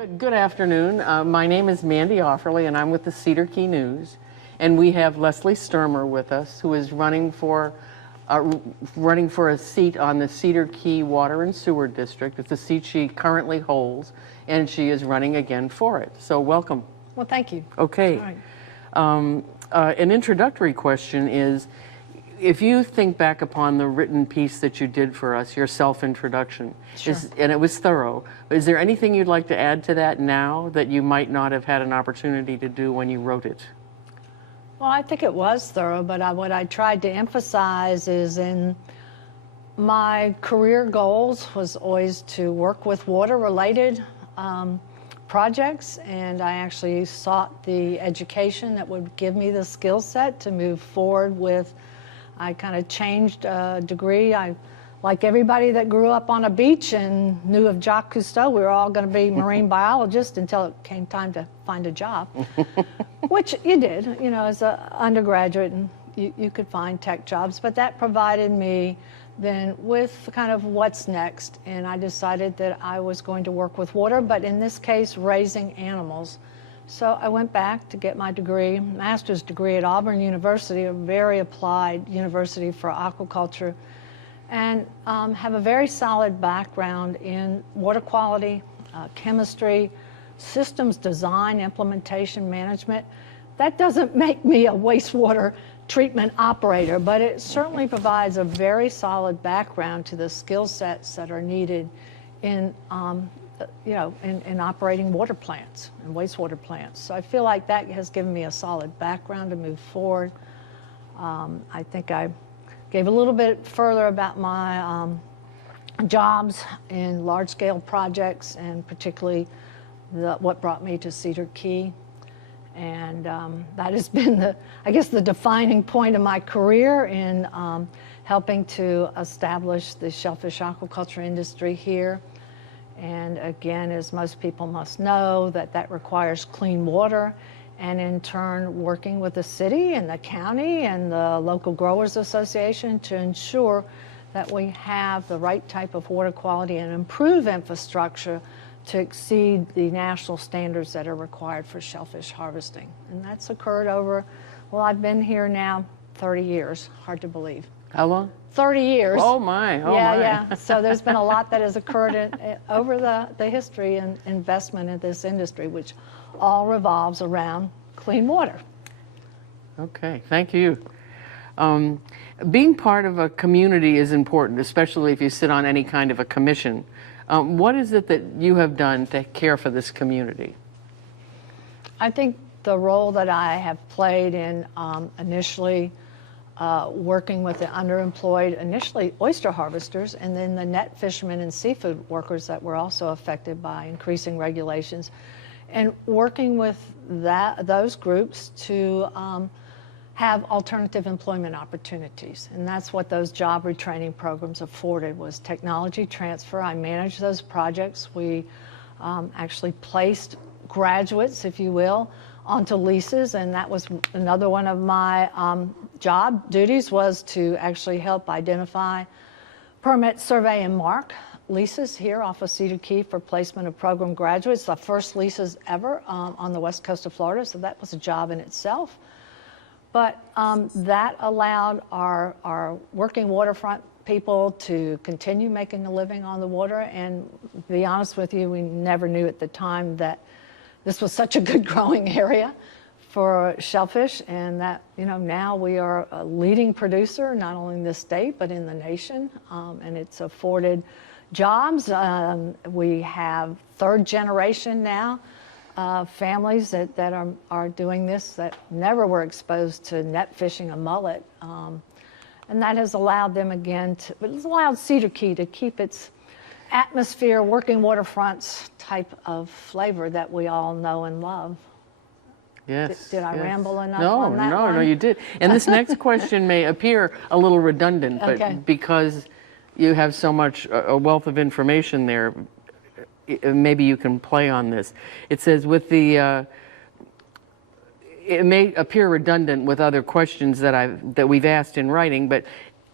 Good afternoon. My name is Mandy Offerly, and I'm with the Cedar Key News. And we have Leslie Sturmer with us, who is running for a seat on the Cedar Key Water and Sewer District. It's a seat she currently holds, and she is running again for it. So welcome. Well, thank you. Okay. All right. An introductory question is, if you think back upon the written piece that you did for us, your self-introduction, Sure. And it was thorough, is there anything you'd like to add to that now that you might not have had an opportunity to do when you wrote it? Well, I think it was thorough, but what I tried to emphasize is in my career goals was always to work with water-related projects, and I actually sought the education that would give me the skill set to move forward with. I kind of changed degree. Like everybody that grew up on a beach and knew of Jacques Cousteau, we were all going to be marine biologists until it came time to find a job, which you did, you know, as an undergraduate, and you could find tech jobs. But that provided me then with kind of what's next, and I decided that I was going to work with water, but in this case, raising animals. So I went back to get my degree, master's degree at Auburn University, a very applied university for aquaculture, and have a very solid background in water quality, chemistry, systems design, implementation, management. That doesn't make me a wastewater treatment operator, but it certainly provides a very solid background to the skill sets that are needed in in operating water plants and wastewater plants. So I feel like that has given me a solid background to move forward. I think I gave a little bit further about my jobs in large-scale projects, and particularly what brought me to Cedar Key. And that has been, I guess, the defining point of my career in helping to establish the shellfish aquaculture industry here. And again, as most people must know, that requires clean water, and in turn working with the city and the county and the local growers association to ensure that we have the right type of water quality and improve infrastructure to exceed the national standards that are required for shellfish harvesting. And that's occurred over, well, I've been here now 30 years, hard to believe. How long? 30 years. Oh my, oh yeah, my. Yeah, so there's been a lot that has occurred over the history and investment in this industry, which all revolves around clean water. Okay, thank you. Being part of a community is important, especially if you sit on any kind of a commission. What is it that you have done to care for this community? I think the role that I have played in initially working with the underemployed, initially oyster harvesters, and then the net fishermen and seafood workers that were also affected by increasing regulations, and working with those groups to have alternative employment opportunities. And that's what those job retraining programs afforded, was technology transfer. I managed those projects. We actually placed graduates, if you will, onto leases, and that was another one of my job duties, was to actually help identify, permit, survey, and mark leases here off of Cedar Key for placement of program graduates, the first leases ever on the west coast of Florida, so that was a job in itself. But that allowed our working waterfront people to continue making a living on the water, and to be honest with you, we never knew at the time that this was such a good growing area for shellfish, and that, you know, now we are a leading producer, not only in this state, but in the nation, and it's afforded jobs. We have third generation now, families that are doing this that never were exposed to net fishing a mullet. And that has allowed them again to, it's allowed Cedar Key to keep its atmosphere, working waterfronts type of flavor that we all know and love. Yes. Did I yes. ramble enough on that one? No, you did. And this next question may appear a little redundant, but okay, because you have so much, a wealth of information there, maybe you can play on this. It says, with the, it may appear redundant with other questions that we've asked in writing, but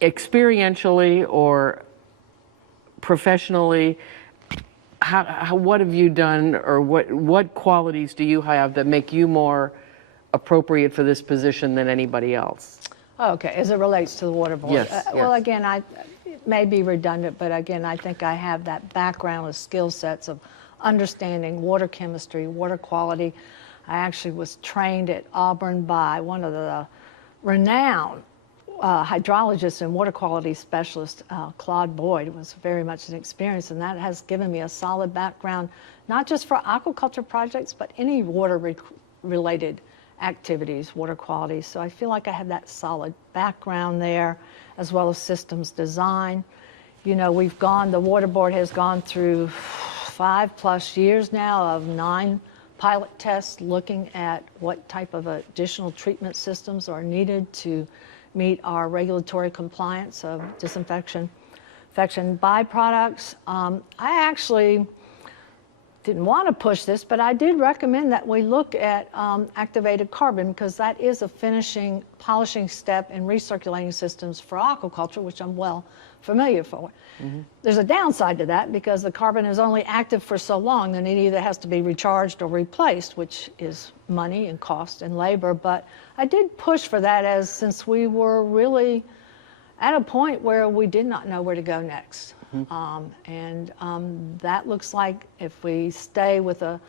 experientially or professionally, what have you done, or what qualities do you have that make you more appropriate for this position than anybody else? Okay, as it relates to the water board. Yes, Well, yes. again, it may be redundant, but again, I think I have that background of skill sets of understanding water chemistry, water quality. I actually was trained at Auburn by one of the renowned hydrologist and water quality specialist, Claude Boyd. Was very much an experience, and that has given me a solid background, not just for aquaculture projects, but any water-related activities, water quality. So I feel like I have that solid background there, as well as systems design. You know, the water board has gone through 5+ years now of 9 pilot tests looking at what type of additional treatment systems are needed to meet our regulatory compliance of disinfection byproducts. I actually didn't want to push this, but I did recommend that we look at activated carbon, because that is a polishing step in recirculating systems for aquaculture, which I'm well familiar for. Mm-hmm. There's a downside to that, because the carbon is only active for so long, then it either has to be recharged or replaced, which is money and cost and labor. But I did push for that, since we were really at a point where we did not know where to go next. That looks like, if we stay with a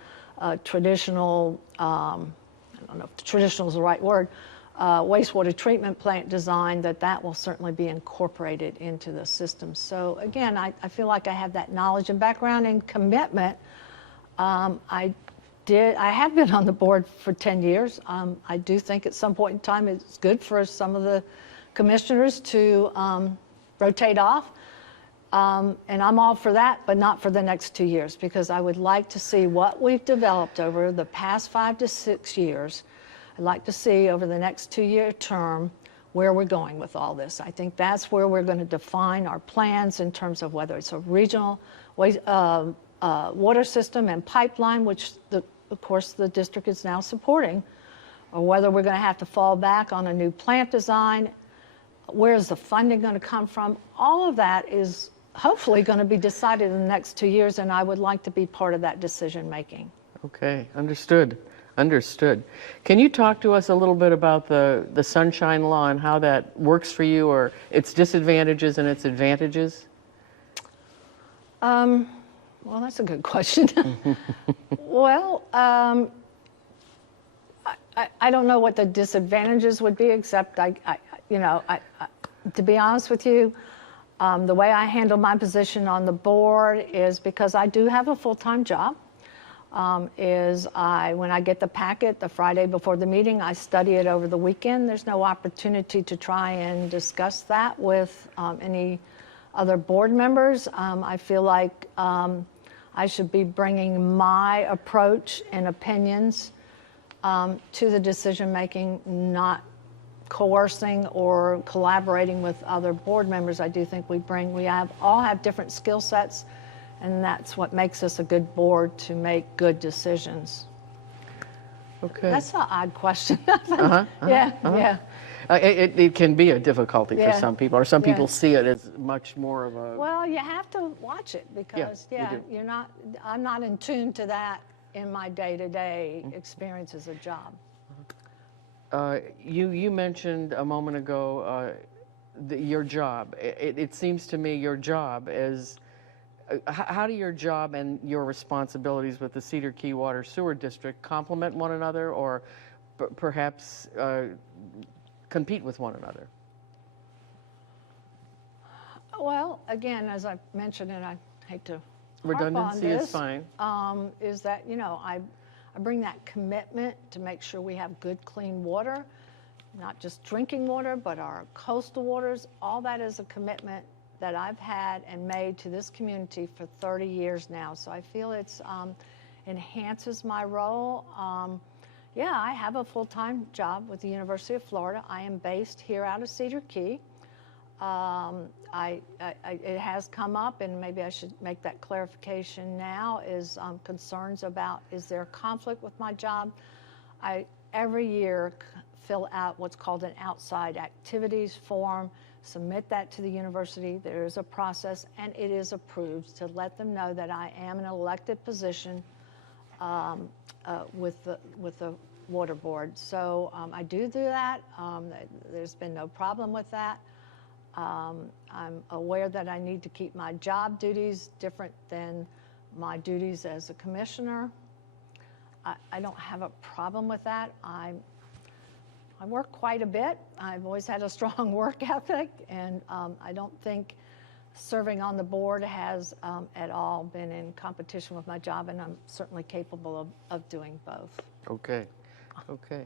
traditional, I don't know if traditional is the right word, wastewater treatment plant design, that will certainly be incorporated into the system. So again, I feel like I have that knowledge and background and commitment. I have been on the board for 10 years. I do think at some point in time it's good for some of the commissioners to rotate off. And I'm all for that, but not for the next 2 years, because I would like to see what we've developed over the past 5 to 6 years. I'd like to see over the next 2-year term where we're going with all this. I think that's where we're going to define our plans in terms of whether it's a regional water system and pipeline, which of course the district is now supporting, or whether we're going to have to fall back on a new plant design. Where's the funding going to come from? All of that is hopefully going to be decided in the next 2 years, and I would like to be part of that decision making. Okay, understood. Understood. Can you talk to us a little bit about the Sunshine Law and how that works for you, or its disadvantages and its advantages? Well, that's a good question. Well, I don't know what the disadvantages would be, except to be honest with you, the way I handle my position on the board is, because I do have a full-time job, when I get the packet the Friday before the meeting, I study it over the weekend. There's no opportunity to try and discuss that with any other board members. I feel like I should be bringing my approach and opinions to the decision making, not coercing or collaborating with other board members. I do think we all have different skill sets, and that's what makes us a good board to make good decisions. Okay. That's an odd question. Yeah. It can be a difficulty for some people, or some people see it as much more of a... Well, you have to watch it, because I'm not in tune to that in my day-to-day experience as a job. You mentioned a moment ago your job. It seems to me your job is... how do your job and your responsibilities with the Cedar Key Water Sewer District complement one another, or perhaps compete with one another? Well, again, as I mentioned, and I hate to redundancy is fine. Is that I bring that commitment to make sure we have good, clean water, not just drinking water, but our coastal waters. All that is a commitment that I've had and made to this community for 30 years now. So I feel it's enhances my role. I have a full-time job with the University of Florida. I am based here out of Cedar Key. It has come up, and maybe I should make that clarification now, is concerns about, is there a conflict with my job? I every year fill out what's called an outside activities form, submit that to the university. There is a process, and it is approved to let them know that I am an elected position with the water board. So I do that. There's been no problem with that. I'm aware that I need to keep my job duties different than my duties as a commissioner. I don't have a problem with that. I work quite a bit. I've always had a strong work ethic, and I don't think serving on the board has at all been in competition with my job, and I'm certainly capable of doing both. Okay, okay.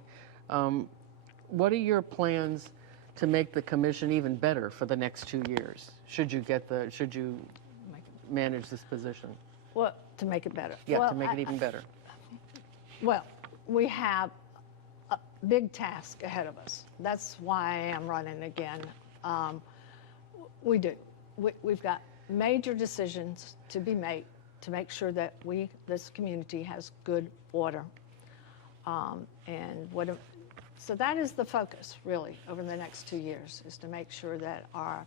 What are your plans to make the commission even better for the next 2 years? Should you manage this position? Well, to make it better. Yeah, well, to make it even better. Well, we have a big task ahead of us. That's why I am running again. We do. We've got major decisions to be made to make sure that this community has good water. So that is the focus, really, over the next 2 years, is to make sure that our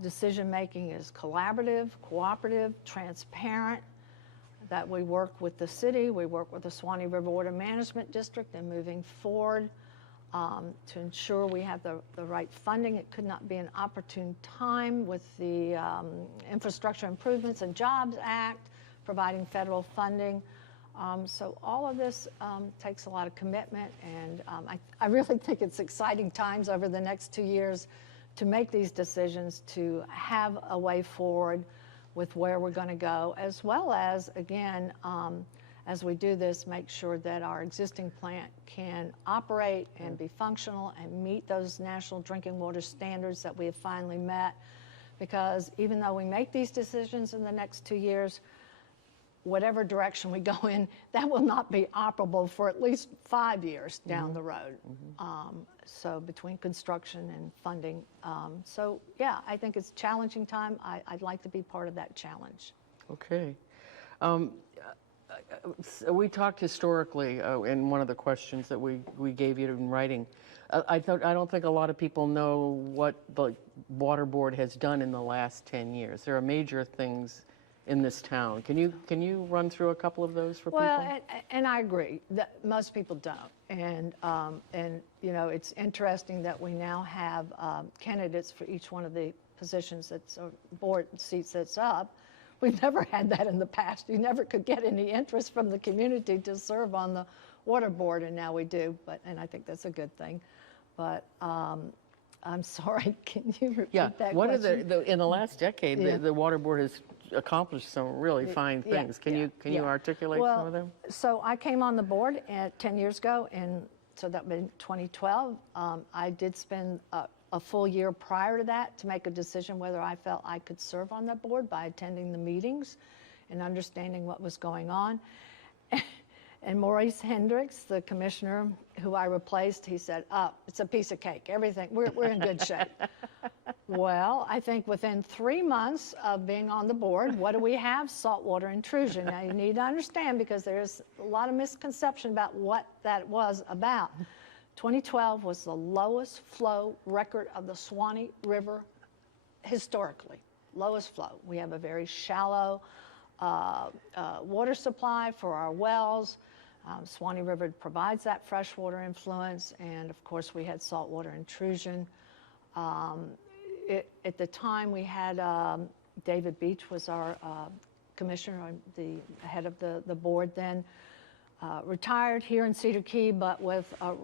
decision-making is collaborative, cooperative, transparent, that we work with the city, we work with the Swanee River Water Management District, and moving forward to ensure we have the right funding. It could not be an opportune time with the Infrastructure Improvements and Jobs Act, providing federal funding. So all of this takes a lot of commitment, and I really think it's exciting times over the next 2 years to make these decisions, to have a way forward with where we're going to go, as well as, again, as we do this, make sure that our existing plant can operate and be functional and meet those national drinking water standards that we have finally met. Because even though we make these decisions in the next 2 years, whatever direction we go in, that will not be operable for at least 5 years down the road. So between construction and funding. So yeah, I think it's a challenging time. I'd like to be part of that challenge. Okay. So we talked historically in one of the questions that we gave you in writing. I don't think a lot of people know what the water board has done in the last 10 years. There are major things in this town. Can you run through a couple of those for people? Well, and I agree that most people don't. And you know, it's interesting that we now have candidates for each one of the positions board seats that's up. We've never had that in the past. You never could get any interest from the community to serve on the water board, and now we do. And I think that's a good thing. But I'm sorry, can you repeat that question? What are in the last decade, the water board has accomplished some really fine things. Can you articulate some of them? So I came on the board 10 years ago, and so that was 2012. I did spend a full year prior to that to make a decision whether I felt I could serve on that board by attending the meetings and understanding what was going on. And Maurice Hendricks, the commissioner who I replaced, he said, it's a piece of cake. Everything, we're in good shape. Well, I think within 3 months of being on the board, what do we have? Saltwater intrusion. Now, you need to understand, because there's a lot of misconception about what that was about. 2012 was the lowest flow record of the Swanee River historically. Lowest flow. We have a very shallow water supply for our wells. Swanee River provides that freshwater influence, and of course we had saltwater intrusion. At the time we had David Beach was our commissioner, the head of the board then, retired here in Cedar Key, but with an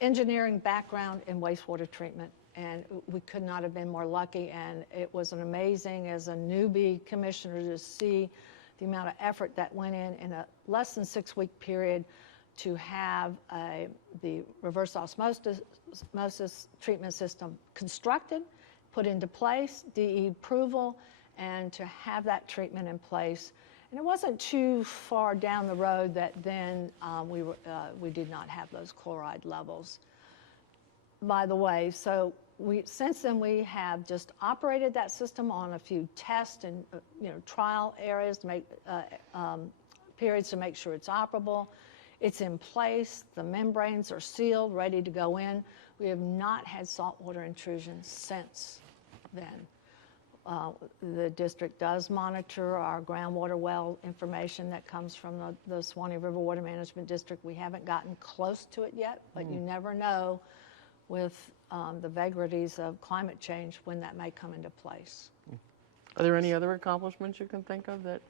engineering background in wastewater treatment. And we could not have been more lucky, and it was an amazing, as a newbie commissioner, to see the amount of effort that went in a less than 6-week period to have the reverse osmosis treatment system constructed, put into place, DE approval, and to have that treatment in place. And it wasn't too far down the road that then we did not have those chloride levels. By the way, so since then we have just operated that system on a few test and trial areas to make periods to make sure it's operable. It's in place. The membranes are sealed, ready to go in. We have not had saltwater intrusion since then. The district does monitor our groundwater well information that comes from the Swanee River Water Management District. We haven't gotten close to it yet, but you never know with the vagaries of climate change when that may come into place. Are there any other accomplishments you can think of that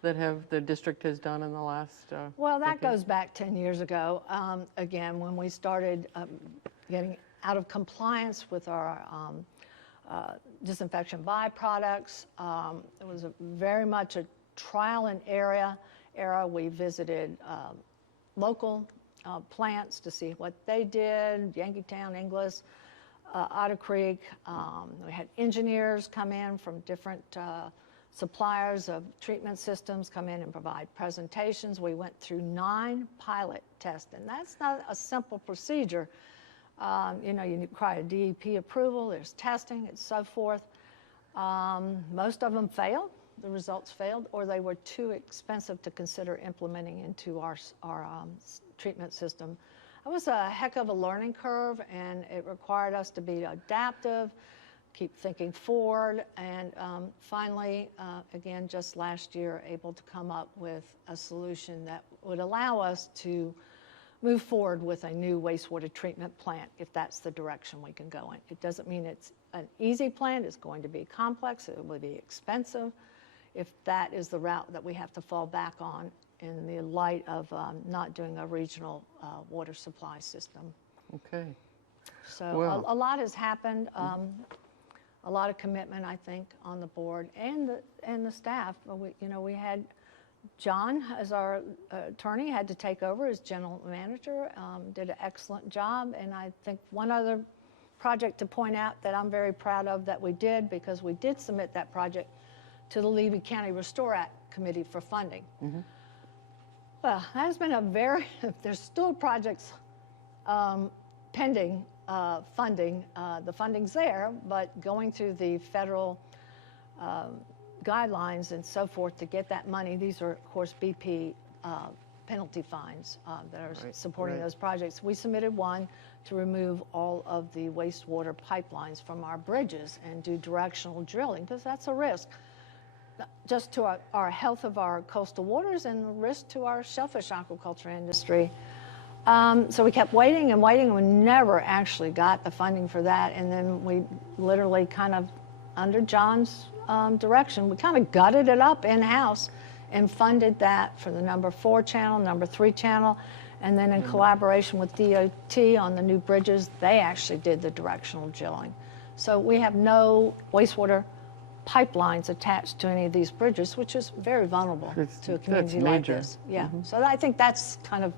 the district has done in the last Well, that decade? goes back 10 years ago. Again, when we started getting out of compliance with our disinfection byproducts, it was very much a trial and error. We visited local plants to see what they did, Yankeetown, Inglis, Otter Creek. We had engineers come in from different suppliers of treatment systems come in and provide presentations. We went through 9 pilot tests, and that's not a simple procedure. You require a DEP approval, there's testing, and so forth. Most of them failed, the results failed, or they were too expensive to consider implementing into our treatment system. It was a heck of a learning curve, and it required us to be adaptive, keep thinking forward, and finally, again, just last year, able to come up with a solution that would allow us to move forward with a new wastewater treatment plant if that's the direction we can go in. It doesn't mean it's an easy plant. It's going to be complex. It will be expensive if that is the route that we have to fall back on in the light of not doing a regional water supply system. Okay. So Well, a lot has happened. A lot of commitment, I think, on the board and the staff. We had John, as our attorney, had to take over as general manager, did an excellent job. And I think one other project to point out that I'm very proud of that we did, because we did submit that project to the Levy County Restore Act Committee for funding. Well, that has been there's still projects pending funding. The funding's there, but going through the federal guidelines and so forth to get that money. These are, of course, BP penalty fines that are supporting those projects. We submitted one to remove all of the wastewater pipelines from our bridges and do directional drilling, because that's a risk, just to our health of our coastal waters and the risk to our shellfish aquaculture industry. So we kept waiting and waiting, and we never actually got the funding for that. And then we literally kind of, under John's direction, we kind of gutted it up in-house and funded that for the number 4 channel, number 3 channel, and then in collaboration with DOT on the new bridges, they actually did the directional drilling. So we have no wastewater pipelines attached to any of these bridges, which is very vulnerable to a community like this. Yeah, so I think that's kind of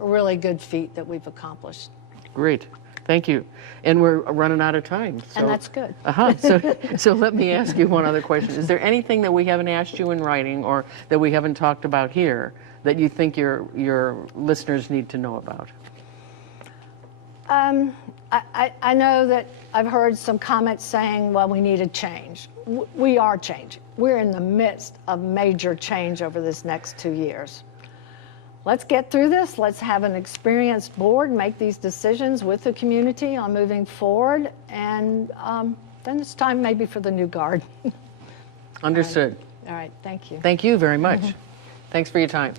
a really good feat that we've accomplished. Great. Thank you. And we're running out of time. So, And that's good. So let me ask you one other question. Is there anything that we haven't asked you in writing or that we haven't talked about here that you think your listeners need to know about? I know that I've heard some comments saying, well, we need a change. We are changing. We're in the midst of major change over this next 2 years. Let's get through this. Let's have an experienced board make these decisions with the community on moving forward. And then it's time maybe for the new guard. Understood. All right. Thank you. Thank you very much. Thanks for your time.